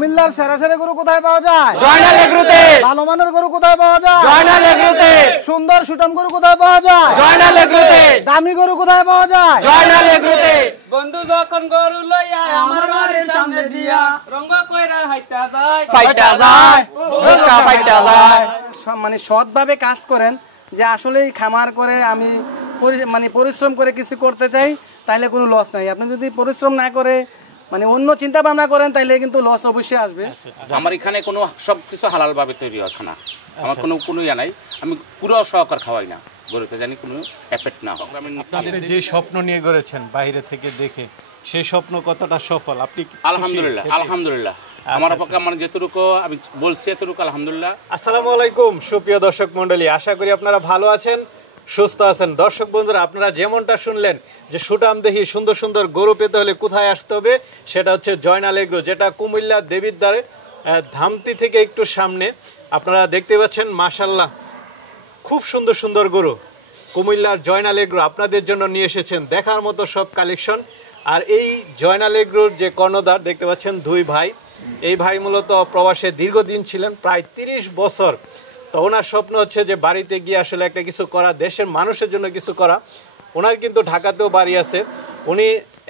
কুমিল্লার সেরা সেরা গরু কোথায় পাওয়া যায়? জয়নাল এগ্রোতে। ভালো মানের গরু কোথায় পাওয়া যায়? জয়নাল এগ্রোতে। সুন্দর সুঠাম গরু কোথায় পাওয়া যায়? জয়নাল এগ্রোতে। দামি গরু কোথায় পাওয়া যায়? জয়নাল এগ্রোতে। বন্ধু যখন গরু লইয়া আমার বাড়ির সামনে দিয়া রঙ্গ কইরা হাইটা যায় ফাইটা যায় বোকা ফাইটা যায়। মানে সৎভাবে কাজ করেন, যে আসলেই খামার করে আমি মানে পরিশ্রম করে কিছু করতে চাই, তাইলে কোনো লস নাই। আপনি যদি পরিশ্রম না করে মানে অন্য চিন্তা ভাবনা করেন, তাইলে কিন্তু লস অবশ্যই আসবে। আমার এখানে কোনো সবকিছু হালাল ভাবে তৈরি হয় খানা, আমার কোনো ইয়া নাই। আমি পুরো সহকার খাওয়াই না, গরুতে জানি কোনো এফেক্ট না হোক। আপনাদের যে স্বপ্ন নিয়ে গড়েছেন বাইরে থেকে দেখে, সেই স্বপ্ন কতটা সফল আপনি? আলহামদুলিল্লাহ, আলহামদুলিল্লাহ। আমার পক্ষে মানে যেটুকু আমি বলছি এতটুকু আলহামদুলিল্লাহ। আসসালামু আলাইকুম সুপ্রিয় দর্শক মণ্ডলী, আশা করি আপনারা ভালো আছেন, সুস্থ আছেন। দর্শক বন্ধুরা, আপনারা যেমনটা শুনলেন যে সুঠামদেহী সুন্দর সুন্দর গরু পেতে হলে কোথায় আসতে হবে, সেটা হচ্ছে জয়নাল এগ্রো, যেটা কুমিল্লা দেবিদ্বারে ধামতি থেকে একটু সামনে। আপনারা দেখতে পাচ্ছেন মাশাআল্লাহ খুব সুন্দর সুন্দর গরু কুমিল্লার জয়নাল এগ্রো আপনাদের জন্য নিয়ে এসেছেন, দেখার মতো সব কালেকশন। আর এই জয়নাল এগ্রোর যে কর্ণধার দেখতে পাচ্ছেন দুই ভাই, এই ভাই মূলত প্রবাসে দীর্ঘদিন ছিলেন, প্রায় 30 বছর। তো ওনার স্বপ্ন হচ্ছে যে বাড়িতে গিয়ে আসলে একটা কিছু করা, দেশের মানুষের জন্য কিছু করা। ওনার কিন্তু ঢাকাতেও বাড়ি আছে, উনি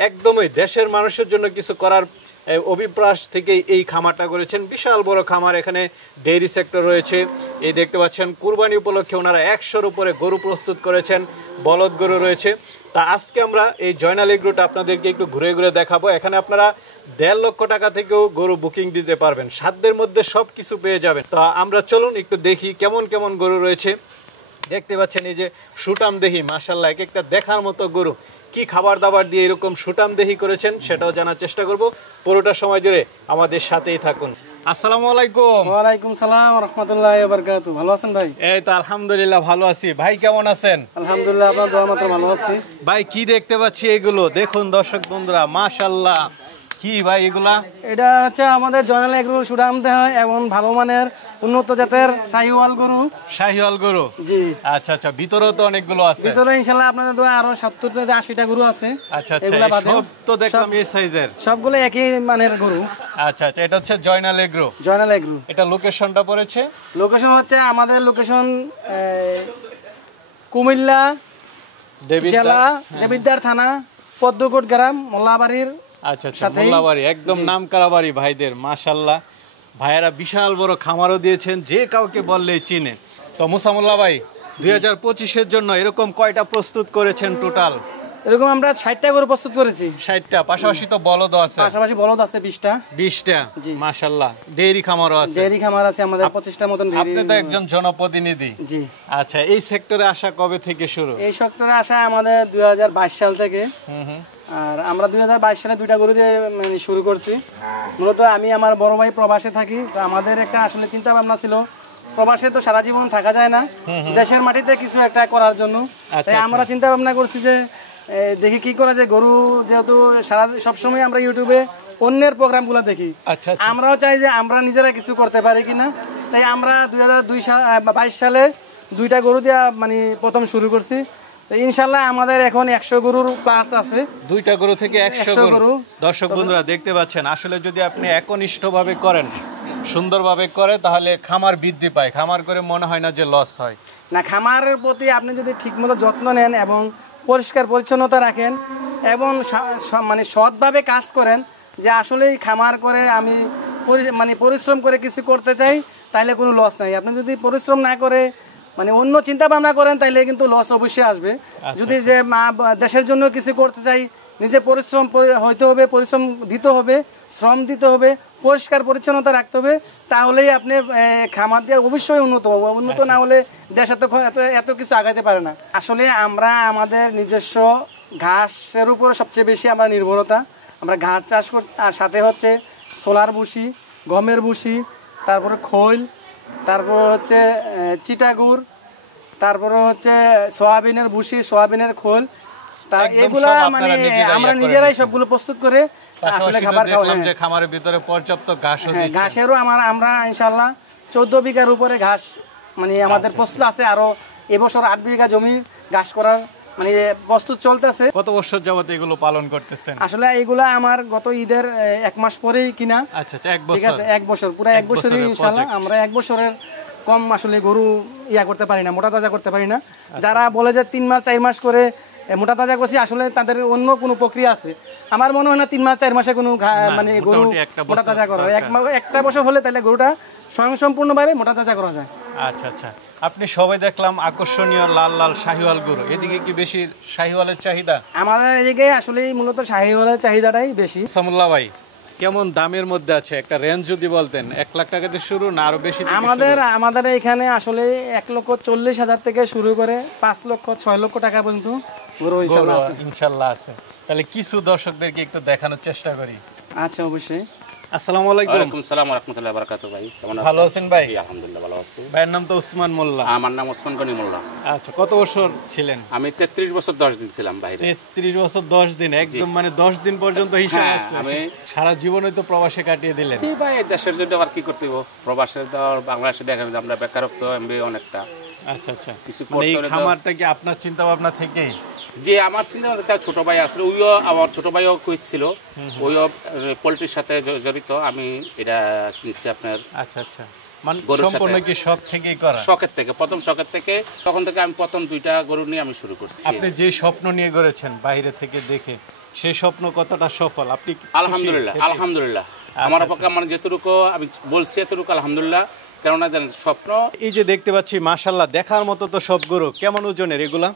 একদমই দেশের মানুষের জন্য কিছু করার অভিপ্রাস থেকে এই খামারটা করেছেন। বিশাল বড় খামার, এখানে ডেইরি সেক্টর রয়েছে। এই দেখতে পাচ্ছেন কুরবানি উপলক্ষে ওনারা 100-র উপরে গরু প্রস্তুত করেছেন, বলদ গরু রয়েছে। তা আজকে আমরা এই জয়নাল এগ্রোটা আপনাদেরকে একটু ঘুরে ঘুরে দেখাবো। এখানে আপনারা 1.5 লক্ষ টাকা থেকেও গরু বুকিং দিতে পারবেন, সাধ্যের মধ্যে সব কিছু পেয়ে যাবেন। তা আমরা চলুন একটু দেখি কেমন কেমন গরু রয়েছে। দেখতে পাচ্ছেন এই যে সুঠামদেহী মাশাআল্লাহ, এক একটা দেখার মতো গরু। কি খাবার দাবার দিয়ে এরকম সুঠামদেহী করেছেন সেটাও জানার চেষ্টা করব। পুরোটা সময় জুড়ে আমাদের সাথেই থাকুন। আসসালামু আলাইকুম। ওয়ালাইকুম সালাম রাহমাতুল্লাহি ওয়া বারাকাতুহু। ভালো আছেন ভাই? এই তো আলহামদুলিল্লাহ ভালো আছি। ভাই কেমন আছেন? আলহামদুলিল্লাহ, আপনার দোয়া মাত্র ভালো আছি। ভাই কি দেখতে পাচ্ছি এগুলো দেখুন দর্শক বন্ধুরা, মাশাআল্লাহ। কি ভাই এগুলা? এটা হচ্ছে আমাদের জয়নাল এগ্রো সুঠামদেহ এবং ভালো মানের উন্নত জাতের শাহিওয়াল গরু। শাহিওয়াল গরু? জি। আচ্ছা আচ্ছা, ভিতরেও তো অনেকগুলো আছে। ভিতরে ইনশাআল্লাহ আপনাদের দোয়া আরো 70 থেকে 80টা গরু আছে। আচ্ছা আচ্ছা, সব তো দেখলাম এই সাইজের, সবগুলো একই মানের গরু। আচ্ছা আচ্ছা, এটা হচ্ছে জয়নাল এগ্রো। জয়নাল এগ্রো। এটা লোকেশনটা পড়েছে? লোকেশন হচ্ছে আমাদের লোকেশন কুমিল্লা জেলা, দেবিদ্বার থানা, পদ্মকোট গ্রাম, মোল্লাবাড়ির। আচ্ছা আচ্ছা, মোল্লাবাড়ি, একদম নামকরা বাড়ি ভাইদের। মাশাআল্লাহ, ভাইয়েরা বিশাল বড় খামারও দিয়েছেন, যে কাউকে বললেই চিনে। তো মুসা মোল্লা ভাই, 2025-এর জন্য এরকম কয়টা প্রস্তুত করেছেন টোটাল? এরকম আমরা 60টা গরু প্রস্তুত করেছি। 60টা, পাশাপাশি তো বলদ আছে? পাশাপাশি বলদ আছে 20টা। 20টা, মাশাআল্লাহ। ডেইরি খামারও আছে? ডেইরি খামার আছে আমাদের 25টার মতন। আপনি তো একজন জনপ্রতিনিধি। জি। আচ্ছা, এই সেক্টরে আসা কবে থেকে শুরু? এই সেক্টরে আসা আমাদের 2022 সাল থেকে। আর আমরা 2022 সালে 2টা গরু দিয়ে শুরু করছি। মূলত আমি আমার বড় ভাই প্রবাসে থাকি, তো আমাদের একটা আসলে চিন্তা ভাবনা ছিল, প্রবাসে তো সারা জীবন থাকা যায় না, দেশের মাটিতে কিছু একটা করার জন্য। তাই আমরা চিন্তা ভাবনা করছি যে দেখি কি করা যায়। গরু যেহেতু সারা সবসময় আমরা ইউটিউবে অন্যের প্রোগ্রামগুলো দেখি, আমরাও চাই যে আমরা নিজেরা কিছু করতে পারি কিনা। তাই আমরা 2022 সালে 2টা গরু দিয়ে মানে প্রথম শুরু করছি। ইনশাআল্লাহ আমাদের এখন 100 গরুর প্লাস আছে। 2টা গরু থেকে 100 গরু। দর্শক বন্ধুরা দেখতে পাচ্ছেন, আসলে যদি আপনি একনিষ্ঠভাবে করেন, সুন্দরভাবে করে, তাহলে খামার বৃদ্ধি পায়। খামার করে মনে হয় না যে লস হয় না। খামারের প্রতি আপনি যদি ঠিকমতো যত্ন নেন এবং পরিষ্কার পরিচ্ছন্নতা রাখেন এবং মানে সৎভাবে কাজ করেন, যে আসলেই খামার করে আমি মানে পরিশ্রম করে কিছু করতে চাই, তাইলে কোনো লস নাই। আপনি যদি পরিশ্রম না করে মানে অন্য চিন্তা ভাবনা করেন, তাইলে কিন্তু লস অবশ্যই আসবে। যদি যে দেশের জন্য কিছু করতে চাই, নিজে পরিশ্রম হইতে হবে, পরিশ্রম দিতে হবে, শ্রম দিতে হবে, পরিষ্কার পরিচ্ছন্নতা রাখতে হবে, তাহলেই আপনি খামার দিয়ে অবশ্যই উন্নত হবে। উন্নত না হলে দেশ এত কিছু আগাইতে পারে না। আসলে আমরা আমাদের নিজস্ব ঘাসের উপরে সবচেয়ে বেশি আমরা নির্ভরতা। আমরা ঘাস চাষ করছি, আর সাথে হচ্ছে সোলার ভুসি, গমের ভুসি, তারপরে খৈল, তারপর হচ্ছে চিটাগুড়, তারপরে হচ্ছে সয়াবিনের ভুসি, সয়াবিনের খোল। এগুলা মানে আমরা নিজেরাই সবগুলো প্রস্তুত করে আসলে খাবার খাওয়া। খামারের ভিতরে পর্যাপ্ত ঘাসও দিচ্ছেন? ঘাসেরও আমরা ইনশাআল্লাহ 14 বিঘার উপরে ঘাস মানে আমাদের প্রস্তুত আছে। আরো এবছর 8 বিঘা জমি ঘাস করার মানে প্রস্তুত চলতেছে। কত বছর যাবত এগুলো পালন করতেছেন? আসলে এইগুলা আমার গত ঈদের 1 মাস পরেই কিনা। আচ্ছা আচ্ছা, 1 ঠিক বছর। আছে, 1 বছর, পুরো 1 বছরই ইনশাআল্লাহ। আমরা 1 বছরের কম আসলে গরু করতে পারি না, মোটা তাজা করতে পারি না। যারা বলে যে 3 মাস 4 মাস করে মোটা তাজা করছি, আসলে তাদের অন্য কোনো প্রক্রিয়া আছে। আমার মনে হয় না 3 মাস 4 মাসে কোনো মানে গরু মোটা তাজা করা। একটা বছর হলে তাহলে গরুটা স্বয়ংসম্পূর্ণভাবে মোটা তাজা করা যায়। আচ্ছা আচ্ছা, আপনি সবাই দেখলাম আকর্ষণীয় লাল লাল শাহিওয়াল গরু, এদিকে কি বেশি শাহিওয়ালের চাহিদা? আমাদের এদিকে আসলে মূলত শাহিওয়ালের চাহিদাটাই বেশি। সামুল্লাহ ভাই, কেমন দামের মধ্যে আছে একটা রেঞ্জ যদি বলতেন? 1 লাখ টাকা দিয়ে শুরু না আরো বেশি? আমাদের এখানে আসলে 1,40,000 থেকে শুরু করে 5 লক্ষ 6 লক্ষ টাকা পর্যন্ত গরু ইনশাআল্লাহ আছে। তাহলে কিছু দর্শকদেরকে একটু দেখানোর চেষ্টা করি। আচ্ছা, অবশ্যই। আসসালামু আলাইকুম। ওয়ালাইকুম আসসালাম ওয়া রাহমাতুল্লাহি ওয়া বারাকাতুহু। ভাই কেমন আছেন? ভালো আছেন ভাই? জি আলহামদুলিল্লাহ ভালো আছি। ভাইয়ের নাম তো উসমান মোল্লা। আমার নাম ওসমান গনি মোল্লা। আচ্ছা, কত বছর ছিলেন? আমি 33 বছর 10 দিন ছিলাম বাইরে। 33 বছর 10 দিন, একদম মানে 10 দিন পর্যন্ত হিসাব হ্যাঁ, আছে। আমি সারা জীবনে তো প্রবাসে কাটিয়ে দিলেন। জি ভাই, দেশের জন্য আর কি করতে হবে, প্রবাসের তো বাংলাদেশে দেখেন যে আমরা বেকারত্ব এমবি অনেকটা। আচ্ছা আচ্ছা, কিছু মানে এই করতে হলে তো- খামারটা কি আপনার চিন্তা ভাবনা থেকেই? যে আমার চিন্তা একটা ছোট ভাই আসলে ওইও আমার ছোট ভাইও ছিল, ওইও পোল্ট্রির সাথে জড়িত। আমি এটা কিনছি আপনার। আচ্ছা আচ্ছা, মানে গরুর সাথে। সম্পূর্ণ কি শখ থেকেই করা? শখের থেকে, প্রথম শখের থেকে, তখন থেকে আমি প্রথম 2টা গরু নিয়ে আমি শুরু করছি। আপনি যে স্বপ্ন নিয়ে গড়েছেন বাইরে থেকে দেখে, সেই স্বপ্ন কতটা সফল? আপনি কি খুশি? আলহামদুলিল্লাহ আলহামদুলিল্লাহ, আচ্ছা, আমার আচ্ছা। পক্ষে মানে যেটুকু আমি বলছি এতটুকু আলহামদুলিল্লাহ। কেননা জানেন স্বপ্ন। এই যে দেখতে পাচ্ছি মাশাআল্লাহ, দেখার মতো তো সব গরু। কেমন ওজনের এগুলা?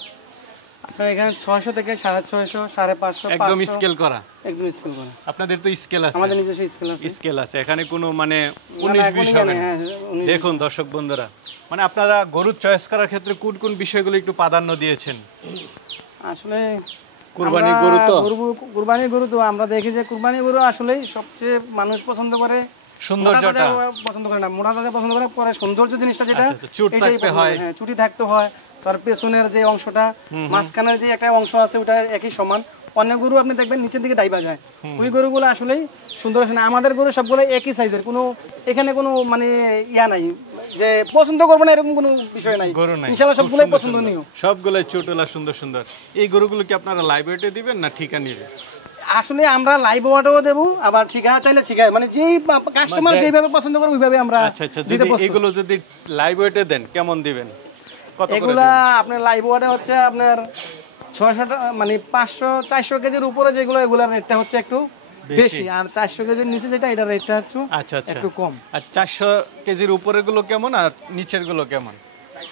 আপনার এখানে 600 থেকে 650, 550, একদম 500, স্কেল করা? একদম স্কেল করা। আপনাদের তো স্কেল আছে? আমাদের নিজস্ব স্কেল আছে। স্কেল আছে, এখানে কোনো মানে না, 19 এখনই 20 জানি, হবে না। হ্যাঁ, 19 দেখুন দর্শক বন্ধুরা, মানে আপনারা গরু চয়েস করার ক্ষেত্রে কোন কোন বিষয়গুলো একটু প্রাধান্য দিয়েছেন? আসলে কুরবানির গরু তো? কুরবানির গরু তো আমরা দেখি যে কুরবানির গরু আসলেই সবচেয়ে মানুষ পছন্দ করে সৌন্দর্যটা মোটা তাজা পছন্দ করে না, মোটা তাজা পছন্দ করে। পরে সৌন্দর্য জিনিসটা যেটা, আচ্ছা, চুট এটাই থাকতে পছন্দ হয়। করে। হ্যাঁ, চুটি থাকতে হয়। তার পেছনের যে অংশটা, মাঝখানের যে একটা অংশ আছে, ওটা একই সমান। অনেক গরু আপনি দেখবেন নিচের দিকে ডাইবা যায়, ওই গরুগুলো আসলেই সুন্দর আসে না। আমাদের গরু সবগুলো একই সাইজের, কোনো এখানে কোনো মানে ইয়া নাই যে পছন্দ করবো না এরকম কোনো বিষয় নাই। গরু নাই, ইনশাআল্লাহ খুব সবগুলোই সুন্দর পছন্দনীয়। সুন্দর। সবগুলোই চুটলা সুন্দর সুন্দর। এই গরুগুলো কি আপনারা লাইভ ওয়েটে দিবেন না ঠিকা নেবেন? আসলে আমরা লাইভ ওয়াটারও দেবো, আবার ঠিকা চাইলে ঠিকা, মানে যেই কাস্টমার যেভাবে পছন্দ করে ওইভাবে আমরা আচ্ছা আচ্ছা, দিতে যদি প্রস্তুত। এগুলো যদি লাইভ ওয়েটে দেন কেমন দিবেন? কত করে এগুলা দিবেন? আপনার লাইভ ওয়াটে হচ্ছে আপনার 600 মানে 500-400 কেজির উপরে যেগুলো, এগুলোর রেটটা হচ্ছে একটু বেশি। আর 400 কেজির নিচে যেটা, এটা রেটটা হচ্ছে আচ্ছা আচ্ছা, একটু কম। আর 400 কেজির উপরের গুলো কেমন আর নিচের গুলো কেমন?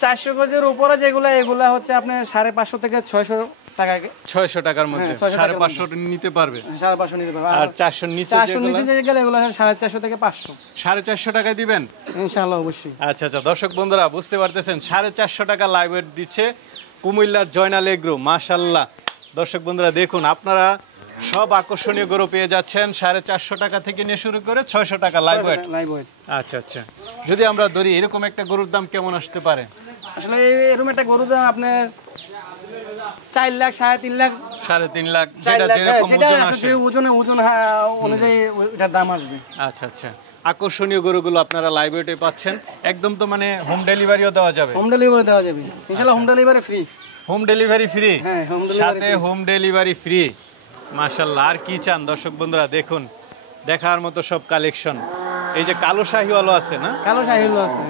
400 কেজির উপরে যেগুলো, এগুলা হচ্ছে আপনার 550 থেকে 600 টাকা। 600 টাকার মধ্যে হ্যাঁ, 600 টাকার 550 নিতে পারবে। 550 নিতে পারবো। আর 400 নিচে 400 যেগুলো নিচে যে গেলে এগুলো 450 থেকে 500 450 টাকায় দিবেন ইনশাআল্লাহ, অবশ্যই। আচ্ছা আচ্ছা, দর্শক বন্ধুরা বুঝতে পারতেছেন 450 টাকা লাইভ ওয়েট দিচ্ছে কুমিল্লার জয়নাল এগ্রো। মাশাআল্লাহ, দর্শক বন্ধুরা দেখুন, আপনারা সব আকর্ষণীয় গরু পেয়ে যাচ্ছেন 450 টাকা থেকে নিয়ে শুরু করে 600 টাকা লাইভ ওয়েট। Live weight. আচ্ছা আচ্ছা, যদি আমরা ধরি এরকম একটা গরুর দাম কেমন আসতে পারে? আসলে এরকম একটা গরু দাম আপনার 4 লাখ 3.5 লাখ 3.5 লাখ, 4 যেটা লাখ, যেরকম যেটা ওজন আসলে আসে। ওজন অনুযায়ী এটার দাম আসবে। আচ্ছা আচ্ছা, আকর্ষণীয় গরুগুলো আপনারা লাইভ ওয়েটে পাচ্ছেন। একদম তো মানে হোম ডেলিভারিও দেওয়া যাবে? হোম ডেলিভারি দেওয়া যাবে ইনশাআল্লাহ, home delivery free. Home delivery free? হ্যাঁ, home delivery সাথে free। Home delivery free. মাশাআল্লাহ, আর কি চান দর্শক বন্ধুরা? দেখুন দেখার মতো সব কালেকশন। এই যে কালো শাহিওয়ালও আছে না? কালো শাহিওয়াল আছে,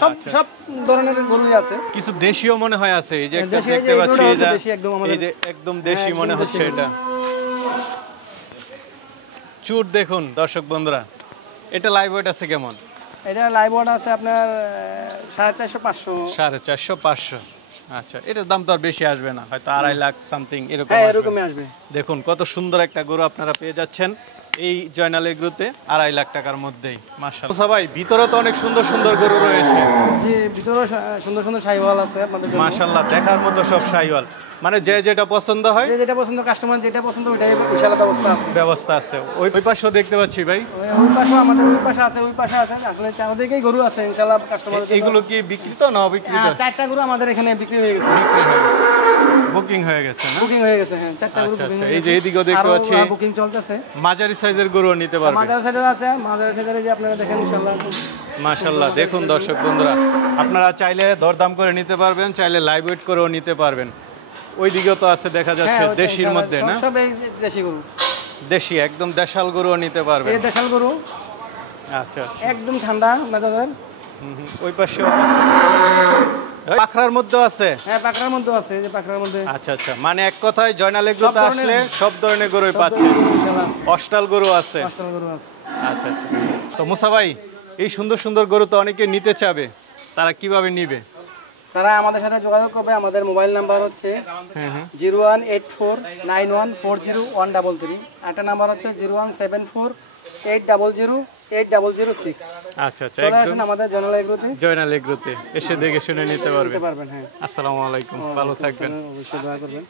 সব সব ধরনের গরুই আছে। কিছু দেশীয় মনে হয় আছে, এই যে একটা দেশি, এই যে দেখতে পাচ্ছি, এগুলো এই যে হচ্ছে দেশি একদম আমাদের। এই যে একদম দেশি হ্যাঁ, মনে একদম হচ্ছে দেশি। এটা। চুট দেখুন দর্শক বন্ধুরা, এটা লাইভ ওয়েট আছে কেমন? এটা লাইভ ওয়াট আছে আপনার 450-500। 450-500। আচ্ছা, এটার দাম তো আর বেশি আসবে না, হয়তো 2.5 লাখ সামথিং এরকম হ্যাঁ, আসবে। এরকমই আসবে। দেখুন কত সুন্দর একটা গরু আপনারা পেয়ে যাচ্ছেন এই জয়নাল এগ্রোতে 2.5 লাখ টাকার মধ্যেই। মাশাআল্লাহ ভাই, ভিতরে তো অনেক সুন্দর সুন্দর গরু রয়েছে। জি, ভিতরে সুন্দর সুন্দর শাহিওয়াল আছে আপনাদের জন্য। মাশাআল্লাহ, দেখার মতো সব শাহিওয়াল, মানে যে যেটা পছন্দ হয় যে যেটা পছন্দ, কাস্টমার যেটা পছন্দ ওইটাই বিশাল ব্যবস্থা আছে। ব্যবস্থা আছে। ওই পাশেও দেখতে পাচ্ছি ভাই, ওই পাশে আমাদের, ওই পাশে আছে, ওই পাশে আছে। আসলে চারদিকেই গরু আছে ইনশাআল্লাহ কাস্টমার। এইগুলো কি বিক্রিত না অবিকৃত? 4টা গরু আমাদের এখানে বিক্রি হয়ে গেছে, বিক্রি হয়ে গেছে, বুকিং হয়ে গেছে না? বুকিং হয়ে গেছে। হ্যাঁ, 4টা গরু আচ্ছা বুকিং আচ্ছা, হয়ে এই যে গেছে। এদিকেও দেখতে আরো পাচ্ছি বুকিং চলতেছে। মাঝারি সাইজের গরুও নিতে পারবে। মাদার সাইডের আছে, মাদার সাইডের যে আপনারা দেখেন ইনশাআল্লাহ। মাশাআল্লাহ, দেখুন দর্শক বন্ধুরা, আপনারা চাইলে দরদাম করে নিতে পারবেন, চাইলে লাইভ ওয়েট করেও নিতে পারবেন। ওই দিকেও তো আছে দেখা যাচ্ছে হ্যাঁ, ওই দেশির সব- মধ্যে না? সব এই দেশি গরু, দেশি একদম দেশাল গরুও নিতে পারবে। এই দেশাল গরু আচ্ছা আচ্ছা। একদম ঠান্ডা মেজাজের। ওই পাশেও পাখরার মধ্যে আছে। হ্যাঁ, পাকড়ার মধ্যে আছে, এই যে পাকড়ার মধ্যে আচ্ছা আচ্ছা, মানে এক কথায় জয়নাল এগ্রোতে সব আসলে ধরনের- সব ধরনের গরুই পাচ্ছে। ইনশাআল্লাহ অস্টাল গরু আছে। পাঁচটা গরু আছে। আচ্ছা আচ্ছা। তো মুসা ভাই, এই সুন্দর সুন্দর গরু তো অনেকে নিতে চাবে, তারা কিভাবে নিবে? তারা আমাদের সাথে যোগাযোগ করবে। আমাদের মোবাইল নাম্বার হচ্ছে 018491400133। একটা নাম্বার হচ্ছে 017480080006। আচ্ছা আচ্ছা, চলে একদম আসুন আমাদের জয়নাল এগ্রোতে, জয়নাল এগ্রোতে এসে দেখে শুনে নিতে পারবে। নিতে পারবেন। হ্যাঁ, আসসালামু আলাইকুম, ভালো থাকবেন। অবশ্যই দোয়া করবেন।